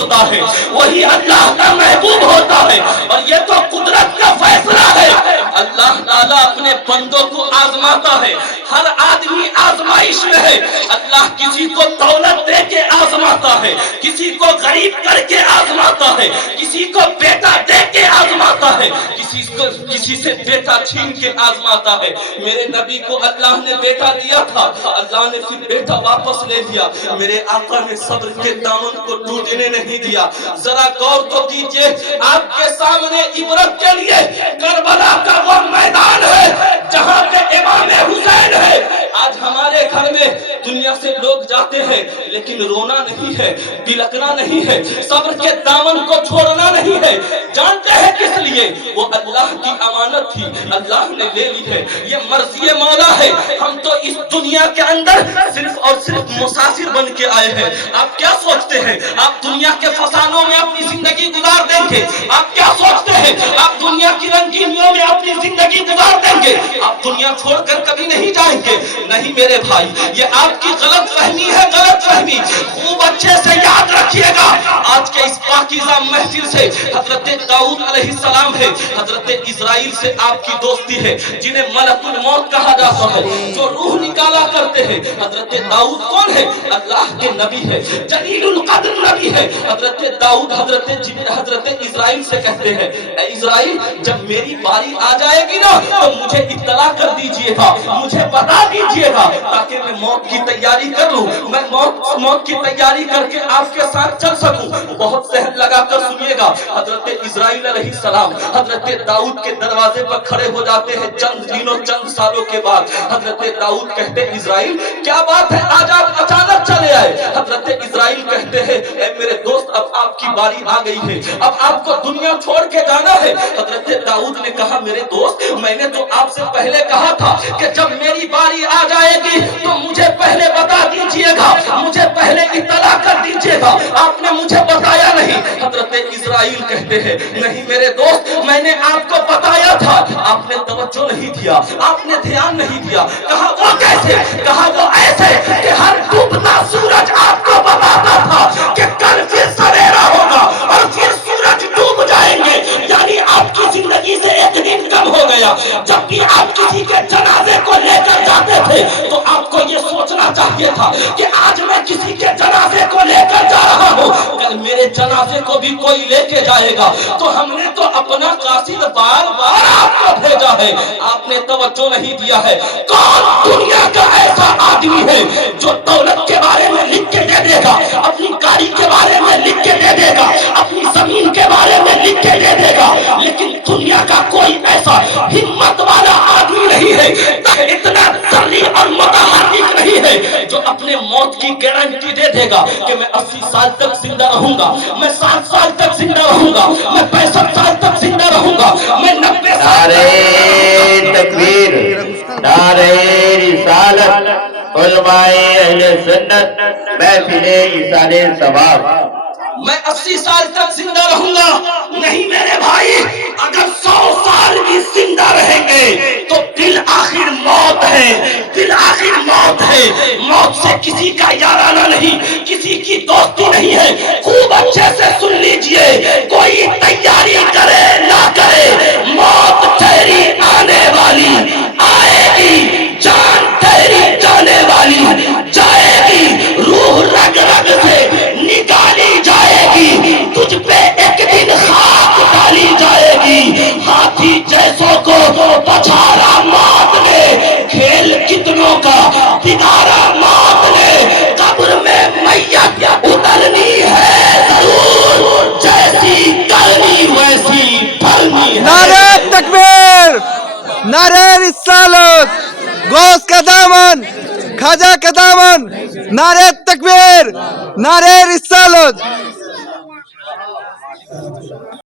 होता है, वही अल्लाह का महबूब होता है। और ये तो कुदरत का फैसला है। अल्लाह ताला अपने बंदों को आजमाता है। हर आदमी आजमाइश में है। अल्लाह किसी को दौलत दे के आजमाता है, किसी को गरीब करके आजमाता है, किसी को बेटा दे के आजमाता है, किसी से बेटा छीन के आजमाता है। मेरे नबी को अल्लाह ने बेटा दिया था, अल्लाह ने फिर बेटा वापस ले दिया। मेरे आका ने सब्र के दामन को टूटने नहीं दिया। जरा गौर तो कीजिए, आपके सामने इबरत के लिए करबला का वो मैदान है जहां पे इमाम हुसैन है। आज हमारे घर में दुनिया से लोग जाते हैं, लेकिन रोना नहीं है, बिलकना नहीं है, सब्र के दामन को छोड़ना नहीं है। जानते हैं किस लिए? वो अल्लाह की अमानत थी, अल्लाह ने ले ली है। ये मर्जी मौला है। हम तो इस दुनिया के अंदर सिर्फ और सिर्फ मुसाफिर बन के आए हैं। आप क्या सोचते हैं आप दुनिया के फसानों में अपनी जिंदगी गुजार देंगे? आप क्या सोचते हैं आप दुनिया की रंगीनियों में अपनी जिंदगी गुजार देंगे? आप दुनिया छोड़कर कभी नहीं जाएंगे। नहीं मेरे भाई, ये आपकी गलत फहमी है, गलत फहमी। खूब अच्छे से याद रखिएगा। आज के इस पाकीज़ा महफिल से हजरत दाऊद अलैहिस्सलाम है, हजरत इजराइल से आपकी दोस्ती है, जिन्हें मलकुल मौत कहा जाता है, जो रूह निकाला करते हैं। हजरत दाऊद कौन है? अल्लाह के नबी है, जलीलुल कद्र नबी है। हजरत दाऊद हजरत इजराइल से कहते हैं, इजराइल जब मेरी बारी आ जाएगी ना तो मुझे इत्तला कर दीजिएगा, मुझे बता दीजिएगा, ताकि मैं मौत की तैयारी कर लूं, मैं मौत की तैयारी करके आपके साथ चल सकूं। बहुत सहन लगा कर सुनिएगा। हजरत इजराइल अलैहिस्सलाम हजरत दाऊद के दरवाजे पर खड़े हो जाते हैं चंद दिनों चंद सालों के बाद। हजरत दाऊद कहते हैं, इजराइल क्या बात है, आज आप अचानक चले आए? हजरत इजराइल कहते हैं, मेरे दोस्त अब आपकी बारी आ गई है, अब आपको दुनिया छोड़ के जाना है। हजरत दाऊद ने कहा, मेरे दोस्त मैंने तो आपसे पहले कहा था कि जब मेरी बारी आ जाएगी तो मुझे पहले बता दीजिएगा, मुझे पहले इत्तला कर दीजिएगा, आपने मुझे बताया नहीं। हजरत इजराइल कहते हैं, नहीं मेरे दोस्त मैंने आपको बताया था, आपने तवज्जो नहीं दिया, आपने ध्यान नहीं दिया। कहा वो कैसे? कहा वो ऐसे कि हर डूबता सूरज आपको बताता था कि कल फिर सवेरा होगा और फिर सूरज डूब जाएंगे। यानी आपकी जिंदगी से एक दिन कम हो गया। जब भी आप किसी के जनाजे को लेकर जाते थे तो आपको ये सोचना चाहिए था कि आज मैं किसी के जनाजे को लेकर जा रहा हूँ, कल मेरे जनाजे को भी कोई लेके जाएगा। तो हमने तो अपना कासिद बार बार आपको भेजा है, आपने तवज्जो नहीं दिया है। कौन दुनिया का ऐसा आदमी है जो दौलत के बारे में लिख के दे देगा, अपनी गाड़ी के बारे में लिख के दे देगा, अपनी जमीन के बारे में लिख के दे देगा, लेकिन दुनिया का कोई ऐसा हिम्मत वाला आदमी नहीं है, इतना जलील और मुतहर्रिक नहीं है जो अपने मौत की गारंटी दे देगा कि मैं 80 साल तक जिंदा रहूंगा, मैं 60 साल तक जिंदा रहूंगा, मैं 65 साल तक जिंदा रहूंगा, मैं 90 साल तकबीर, नारे रिसालत, उलमाए अहले सुन्नत, महफिले इसाले सवाब। मैं 80 साल तक जिंदा रहूंगा। नहीं मेरे भाई, अगर 100 साल भी जिंदा रहेंगे तो दिल आखिर मौत है, दिल आखिर मौत है। मौत से किसी का याराना नहीं, किसी की दोस्ती नहीं है। खूब अच्छे से सुन लीजिए, कोई तैयारी करे ना करे, मौत तेरी आने वाली, आएगी जान तेरी जाने वाली, जाएगी रूह रग रग से निकाली जाएगी, तुझ पे एक दिन खाक डाली जाएगी। हाथी जैसों को पछाड़ा मौत ने, खेल कितनों का बिगाड़ा मौत ने, कब्र में मैयत उतरनी है जरूर, जैसी करनी वैसी भरनी है। नारे तकबीर, नारे रिसालत, गौस का दामन, खाजा का दामन, नारे तकबीर, नारे रिसालत।